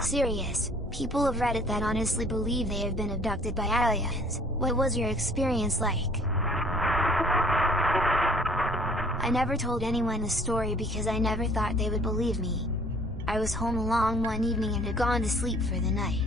Serious, people of Reddit that honestly believe they have been abducted by aliens, what was your experience like? I never told anyone the story because I never thought they would believe me. I was home alone one evening and had gone to sleep for the night.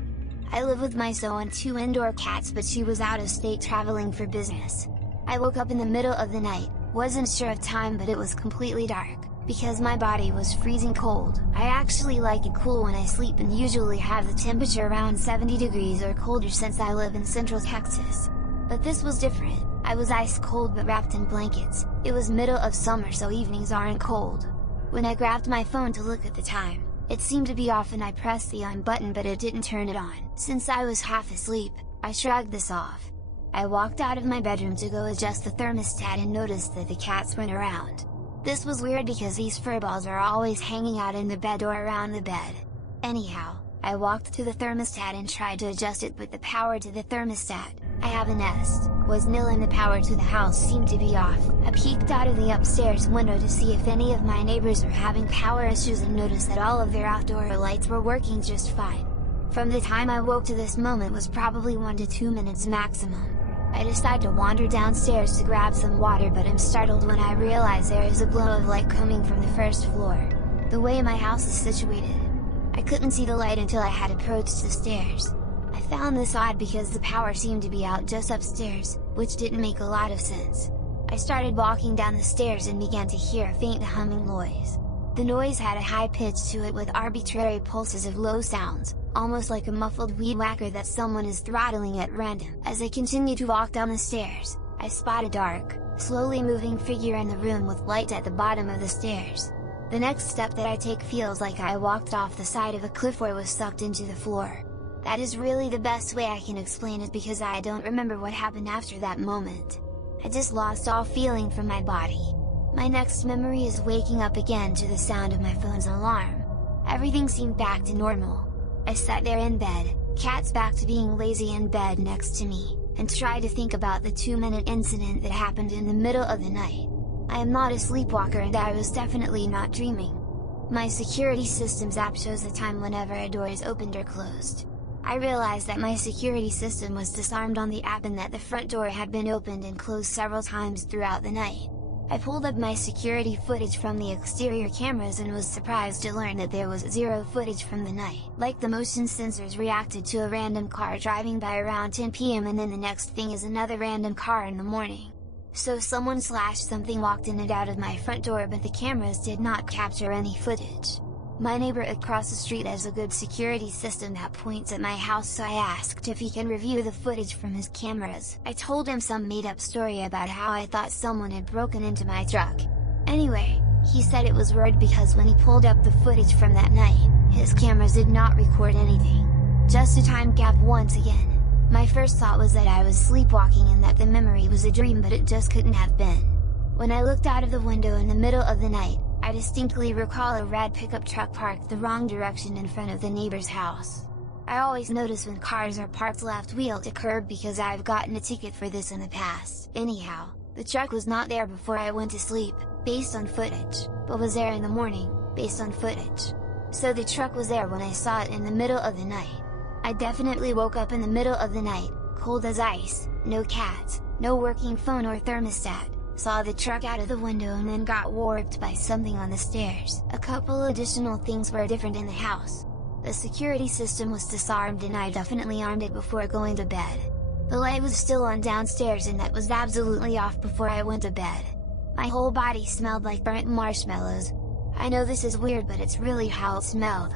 I live with my Zoe and 2 indoor cats, but she was out of state traveling for business. I woke up in the middle of the night, wasn't sure of time, but it was completely dark, because my body was freezing cold. I actually like it cool when I sleep and usually have the temperature around 70 degrees or colder since I live in central Texas. But this was different. I was ice cold but wrapped in blankets. It was middle of summer, so evenings aren't cold. When I grabbed my phone to look at the time, it seemed to be off and I pressed the on button, but it didn't turn it on. Since I was half asleep, I shrugged this off. I walked out of my bedroom to go adjust the thermostat and noticed that the cats weren't around. This was weird because these furballs are always hanging out in the bed or around the bed. Anyhow, I walked to the thermostat and tried to adjust it, but the power to the thermostat, I have a Nest, was nil and the power to the house seemed to be off. I peeked out of the upstairs window to see if any of my neighbors were having power issues and noticed that all of their outdoor lights were working just fine. From the time I woke to this moment was probably 1 to 2 minutes maximum. I decide to wander downstairs to grab some water, but I'm startled when I realize there is a glow of light coming from the first floor. The way my house is situated, I couldn't see the light until I had approached the stairs. I found this odd because the power seemed to be out just upstairs, which didn't make a lot of sense. I started walking down the stairs and began to hear a faint humming noise. The noise had a high pitch to it with arbitrary pulses of low sounds, almost like a muffled weed whacker that someone is throttling at random. As I continued to walk down the stairs, I spot a dark, slowly moving figure in the room with light at the bottom of the stairs. The next step that I take feels like I walked off the side of a cliff or was sucked into the floor. That is really the best way I can explain it because I don't remember what happened after that moment. I just lost all feeling from my body. My next memory is waking up again to the sound of my phone's alarm. Everything seemed back to normal. I sat there in bed, cats back to being lazy in bed next to me, and tried to think about the 2-minute incident that happened in the middle of the night. I am not a sleepwalker and I was definitely not dreaming. My security systems app shows the time whenever a door is opened or closed. I realized that my security system was disarmed on the app and that the front door had been opened and closed several times throughout the night. I pulled up my security footage from the exterior cameras and was surprised to learn that there was 0 footage from the night. Like the motion sensors reacted to a random car driving by around 10 PM and then the next thing is another random car in the morning. So someone/something walked in and out of my front door, but the cameras did not capture any footage. My neighbor across the street has a good security system that points at my house, so I asked if he can review the footage from his cameras. I told him some made-up story about how I thought someone had broken into my truck. Anyway, he said it was weird because when he pulled up the footage from that night, his cameras did not record anything. Just a time gap once again. My first thought was that I was sleepwalking and that the memory was a dream, but it just couldn't have been. When I looked out of the window in the middle of the night, I distinctly recall a red pickup truck parked the wrong direction in front of the neighbor's house. I always notice when cars are parked left wheel to curb because I've gotten a ticket for this in the past. Anyhow, the truck was not there before I went to sleep, based on footage, but was there in the morning, based on footage. So the truck was there when I saw it in the middle of the night. I definitely woke up in the middle of the night, cold as ice, no cats, no working phone or thermostat. Saw the truck out of the window and then got warped by something on the stairs. A couple additional things were different in the house. The security system was disarmed and I definitely armed it before going to bed. The light was still on downstairs and that was absolutely off before I went to bed. My whole body smelled like burnt marshmallows. I know this is weird, but it's really how it smelled.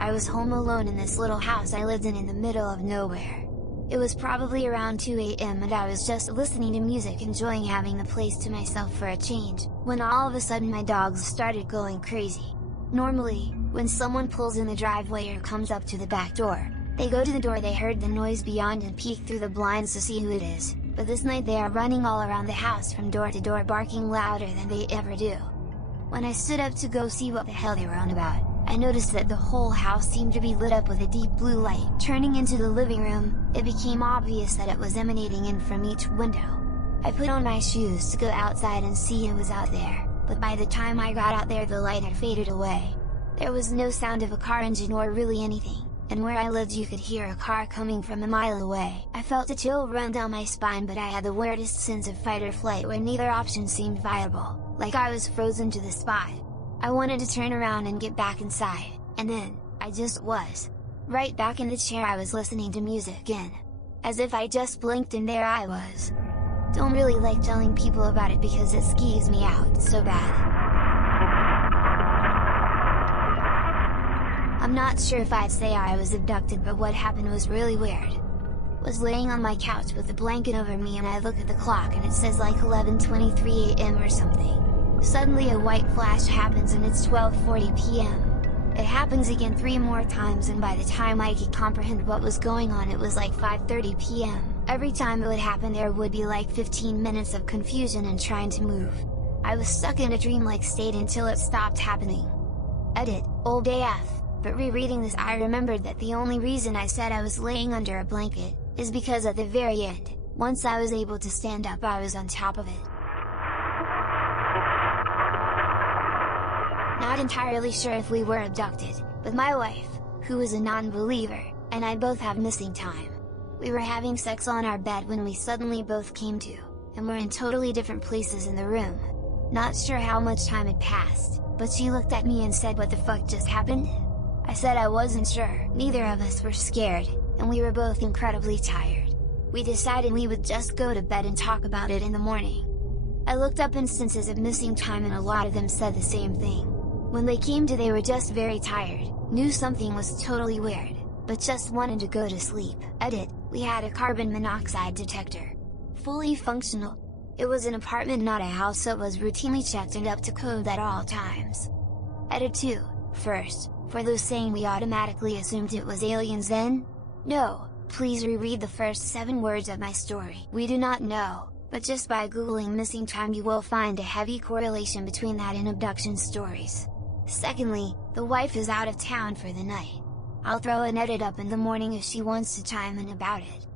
I was home alone in this little house I lived in the middle of nowhere. It was probably around 2 AM and I was just listening to music, enjoying having the place to myself for a change, when all of a sudden my dogs started going crazy. Normally, when someone pulls in the driveway or comes up to the back door, they go to the door they heard the noise beyond and peek through the blinds to see who it is, but this night they are running all around the house from door to door, barking louder than they ever do. When I stood up to go see what the hell they were on about, I noticed that the whole house seemed to be lit up with a deep blue light. Turning into the living room, it became obvious that it was emanating in from each window. I put on my shoes to go outside and see who was out there, but by the time I got out there the light had faded away. There was no sound of a car engine or really anything, and where I lived you could hear a car coming from a mile away. I felt a chill run down my spine, but I had the weirdest sense of fight or flight where neither option seemed viable, like I was frozen to the spot. I wanted to turn around and get back inside, and then, I just was. Right back in the chair I was listening to music again. As if I just blinked and there I was. Don't really like telling people about it because it skeeves me out so bad. I'm not sure if I'd say I was abducted, but what happened was really weird. Was laying on my couch with a blanket over me and I look at the clock and it says like 11:23 AM or something. Suddenly a white flash happens and it's 12:40 PM. It happens again 3 more times and by the time I could comprehend what was going on it was like 5:30 PM. Every time it would happen there would be like 15 minutes of confusion and trying to move. I was stuck in a dreamlike state until it stopped happening. Edit, old AF. But rereading this I remembered that the only reason I said I was laying under a blanket, is because at the very end, once I was able to stand up I was on top of it. Not entirely sure if we were abducted, but my wife, who is a non-believer, and I both have missing time. We were having sex on our bed when we suddenly both came to, and were in totally different places in the room. Not sure how much time had passed, but she looked at me and said, "What the fuck just happened?" I said I wasn't sure. Neither of us were scared, and we were both incredibly tired. We decided we would just go to bed and talk about it in the morning. I looked up instances of missing time and a lot of them said the same thing. When they came to they were just very tired, knew something was totally weird, but just wanted to go to sleep. Edit, we had a carbon monoxide detector. Fully functional. It was an apartment not a house, so it was routinely checked and up to code at all times. Edit 2, first. For those saying we automatically assumed it was aliens then? No, please reread the first 7 words of my story. We do not know, but just by googling missing time you will find a heavy correlation between that and abduction stories. Secondly, the wife is out of town for the night. I'll throw an edit up in the morning if she wants to chime in about it.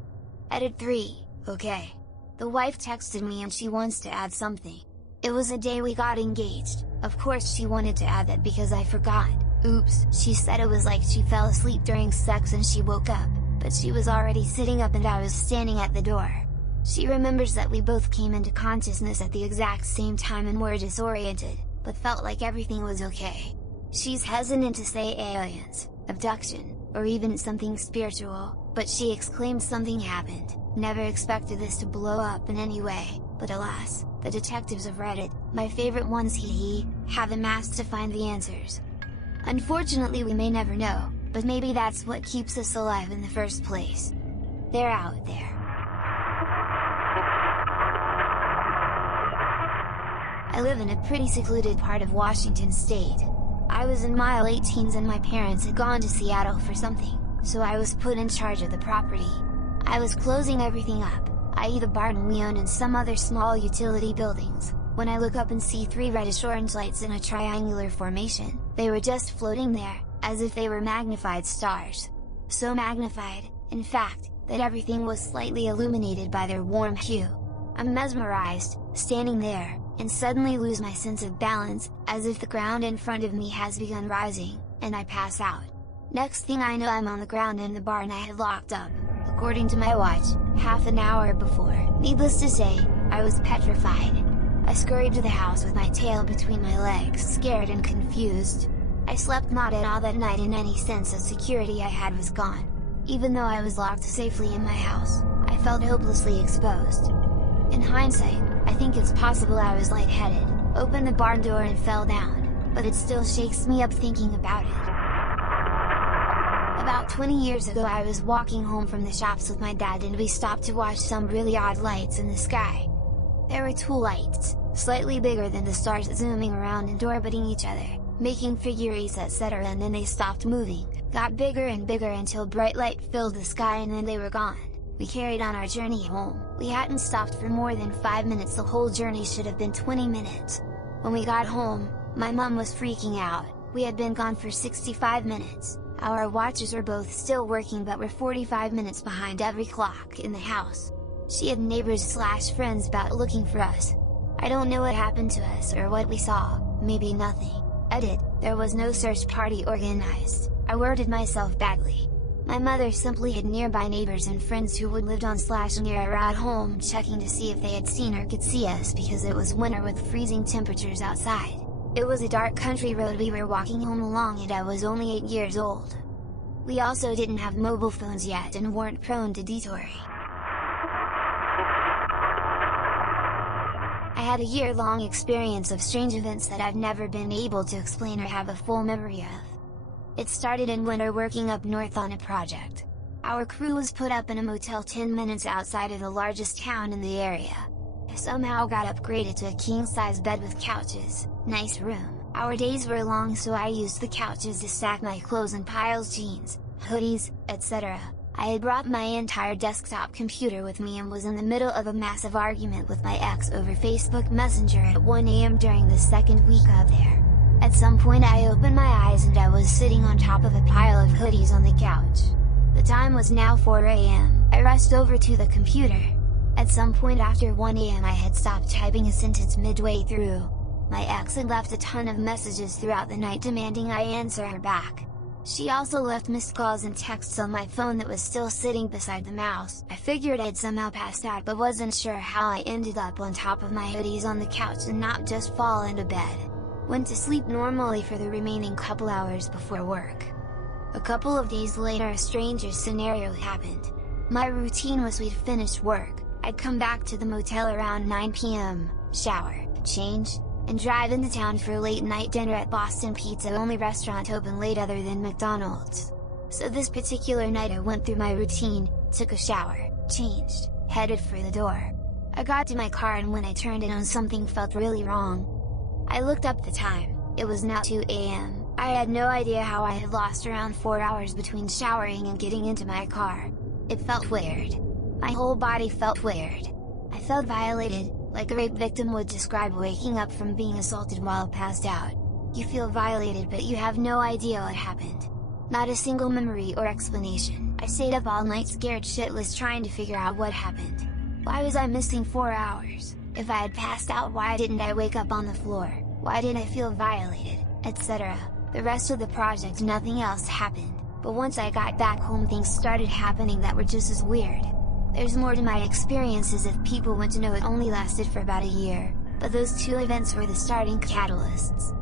Edit 3, okay. The wife texted me and she wants to add something. It was the day we got engaged, of course she wanted to add that because I forgot. Oops, she said it was like she fell asleep during sex and she woke up, but she was already sitting up and I was standing at the door. She remembers that we both came into consciousness at the exact same time and were disoriented, but felt like everything was okay. She's hesitant to say aliens, abduction, or even something spiritual, but she exclaimed something happened. Never expected this to blow up in any way, but alas, the detectives of Reddit, my favorite ones have amassed to find the answers. Unfortunately we may never know, but maybe that's what keeps us alive in the first place. They're out there. I live in a pretty secluded part of Washington state. I was in my late teens and my parents had gone to Seattle for something, so I was put in charge of the property. I was closing everything up, i.e. the barn we own and some other small utility buildings, when I look up and see 3 reddish-orange lights in a triangular formation. They were just floating there, as if they were magnified stars. So magnified, in fact, that everything was slightly illuminated by their warm hue. I'm mesmerized, standing there, and suddenly lose my sense of balance, as if the ground in front of me has begun rising, and I pass out. Next thing I know I'm on the ground in the barn I had locked up, according to my watch, half an hour before. Needless to say, I was petrified. I scurried to the house with my tail between my legs, scared and confused. I slept not at all that night and any sense of security I had was gone. Even though I was locked safely in my house, I felt hopelessly exposed. In hindsight, I think it's possible I was lightheaded, opened the barn door and fell down, but it still shakes me up thinking about it. About 20 years ago I was walking home from the shops with my dad and we stopped to watch some really odd lights in the sky. There were 2 lights, slightly bigger than the stars zooming around and orbiting each other, making figure eights etc. and then they stopped moving, got bigger and bigger until bright light filled the sky and then they were gone. We carried on our journey home. We hadn't stopped for more than 5 minutes, the whole journey should have been 20 minutes. When we got home, my mom was freaking out. We had been gone for 65 minutes, our watches were both still working but were 45 minutes behind every clock in the house. She had neighbors/friends about looking for us. I don't know what happened to us or what we saw, maybe nothing. Edit, there was no search party organized. I worded myself badly. My mother simply had nearby neighbors and friends who would lived on/near or at home checking to see if they had seen or could see us because it was winter with freezing temperatures outside. It was a dark country road we were walking home along and I was only 8 years old. We also didn't have mobile phones yet and weren't prone to detouring. I had a year-long experience of strange events that I've never been able to explain or have a full memory of. It started in winter working up north on a project. Our crew was put up in a motel 10 minutes outside of the largest town in the area. I somehow got upgraded to a king-size bed with couches, nice room. Our days were long so I used the couches to stack my clothes in piles, jeans, hoodies, etc. I had brought my entire desktop computer with me and was in the middle of a massive argument with my ex over Facebook Messenger at 1 AM during the second week of there. At some point I opened my eyes and I was sitting on top of a pile of hoodies on the couch. The time was now 4 AM, I rushed over to the computer. At some point after 1 AM I had stopped typing a sentence midway through. My ex had left a ton of messages throughout the night demanding I answer her back. She also left missed calls and texts on my phone that was still sitting beside the mouse. I figured I'd somehow passed out but wasn't sure how I ended up on top of my hoodies on the couch and not just fall into bed. Went to sleep normally for the remaining couple hours before work. A couple of days later a stranger scenario happened. My routine was we'd finished work, I'd come back to the motel around 9 PM, shower, change, and drive into town for late night dinner at Boston Pizza, only restaurant open late other than McDonald's. So this particular night I went through my routine, took a shower, changed, headed for the door. I got to my car and when I turned it on something felt really wrong. I looked up the time, it was now 2 AM, I had no idea how I had lost around 4 hours between showering and getting into my car. It felt weird. My whole body felt weird. I felt violated, like a rape victim would describe waking up from being assaulted while passed out. You feel violated but you have no idea what happened. Not a single memory or explanation. I stayed up all night scared shitless trying to figure out what happened. Why was I missing 4 hours? If I had passed out, why didn't I wake up on the floor? Why did I feel violated, etc. The rest of the project nothing else happened, but once I got back home things started happening that were just as weird. There's more to my experiences if people want to know. It only lasted for about a year, but those 2 events were the starting catalysts.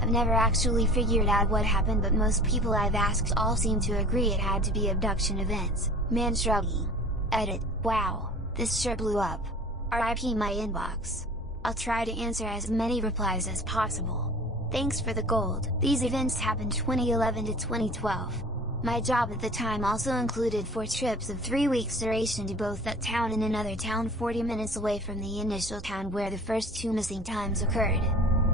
I've never actually figured out what happened but most people I've asked all seem to agree it had to be abduction events. Man shrugging. Edit, wow, this sure blew up. RIP my inbox. I'll try to answer as many replies as possible. Thanks for the gold. These events happened 2011 to 2012. My job at the time also included 4 trips of 3 weeks duration to both that town and another town 40 minutes away from the initial town where the first 2 missing times occurred.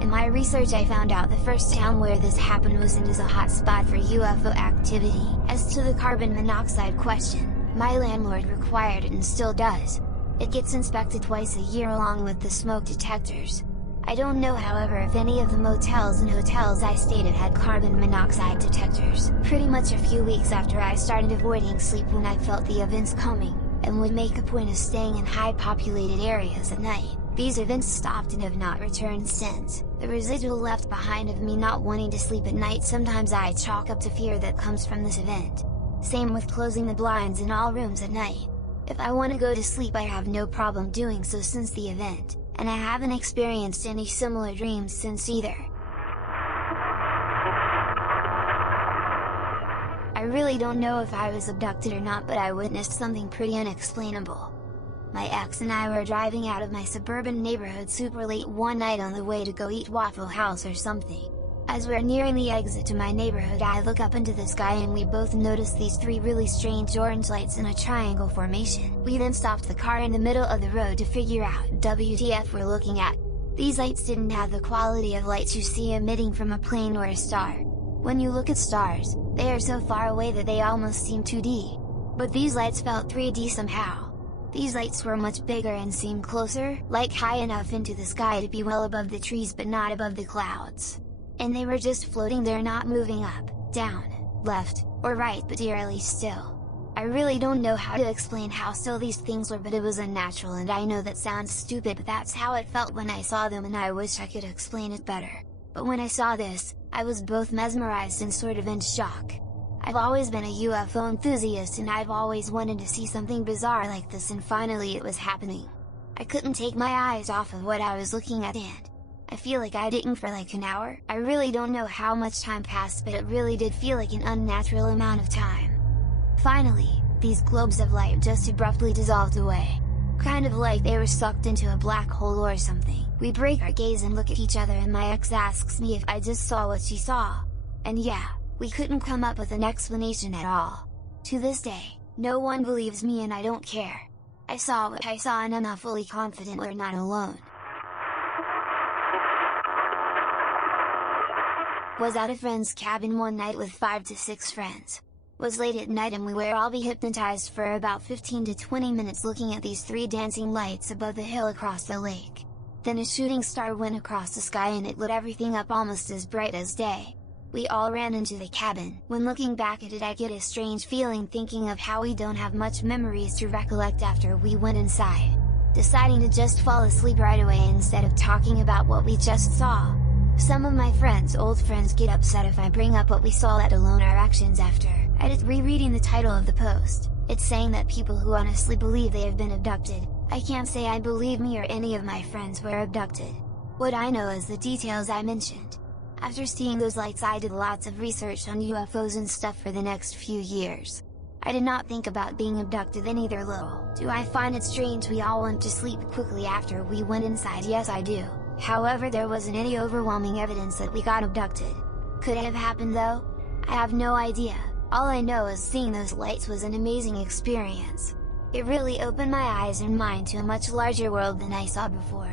In my research I found out the first town where this happened wasn't as a hot spot for UFO activity. As to the carbon monoxide question, my landlord required it and still does. It gets inspected twice a year along with the smoke detectors. I don't know however if any of the motels and hotels I stayed at had carbon monoxide detectors. Pretty much a few weeks after I started avoiding sleep when I felt the events coming, and would make a point of staying in high populated areas at night, these events stopped and have not returned since. The residual left behind of me not wanting to sleep at night sometimes I chalk up to fear that comes from this event. Same with closing the blinds in all rooms at night. If I want to go to sleep I have no problem doing so since the event, and I haven't experienced any similar dreams since either. I really don't know if I was abducted or not but I witnessed something pretty unexplainable. My ex and I were driving out of my suburban neighborhood super late one night on the way to go eat Waffle House or something. As we're nearing the exit to my neighborhood I look up into the sky and we both notice these 3 really strange orange lights in a triangle formation. We then stopped the car in the middle of the road to figure out WTF we're looking at. These lights didn't have the quality of lights you see emitting from a plane or a star. When you look at stars, they are so far away that they almost seem 2D. But these lights felt 3D somehow. These lights were much bigger and seemed closer, like high enough into the sky to be well above the trees but not above the clouds. And they were just floating there, not moving up, down, left, or right but eerily still. I really don't know how to explain how still these things were, but it was unnatural, and I know that sounds stupid, but that's how it felt when I saw them, and I wish I could explain it better. But when I saw this, I was both mesmerized and sort of in shock. I've always been a UFO enthusiast, and I've always wanted to see something bizarre like this, and finally it was happening. I couldn't take my eyes off of what I was looking at, and I feel like I didn't for like an hour. I really don't know how much time passed, but it really did feel like an unnatural amount of time. Finally, these globes of light just abruptly dissolved away. Kind of like they were sucked into a black hole or something. We break our gaze and look at each other, and my ex asks me if I just saw what she saw. And yeah, we couldn't come up with an explanation at all. To this day, no one believes me, and I don't care. I saw what I saw, and I'm not fully confident we're not alone. Was at a friend's cabin one night with 5 to 6 friends. Was late at night, and we were all be hypnotized for about 15 to 20 minutes looking at these 3 dancing lights above the hill across the lake. Then a shooting star went across the sky, and it lit everything up almost as bright as day. We all ran into the cabin. When looking back at it, I get a strange feeling thinking of how we don't have much memories to recollect after we went inside. Deciding to just fall asleep right away instead of talking about what we just saw. Some of my old friends get upset if I bring up what we saw, let alone our actions after. Rereading the title of the post, it's saying that people who honestly believe they have been abducted. I can't say I believe me or any of my friends were abducted. What I know is the details I mentioned. After seeing those lights, I did lots of research on UFOs and stuff for the next few years. I did not think about being abducted then either. Do I find it strange we all went to sleep quickly after we went inside? Yes, I do. However, there wasn't any overwhelming evidence that we got abducted. Could it have happened though? I have no idea. All I know is seeing those lights was an amazing experience. It really opened my eyes and mind to a much larger world than I saw before.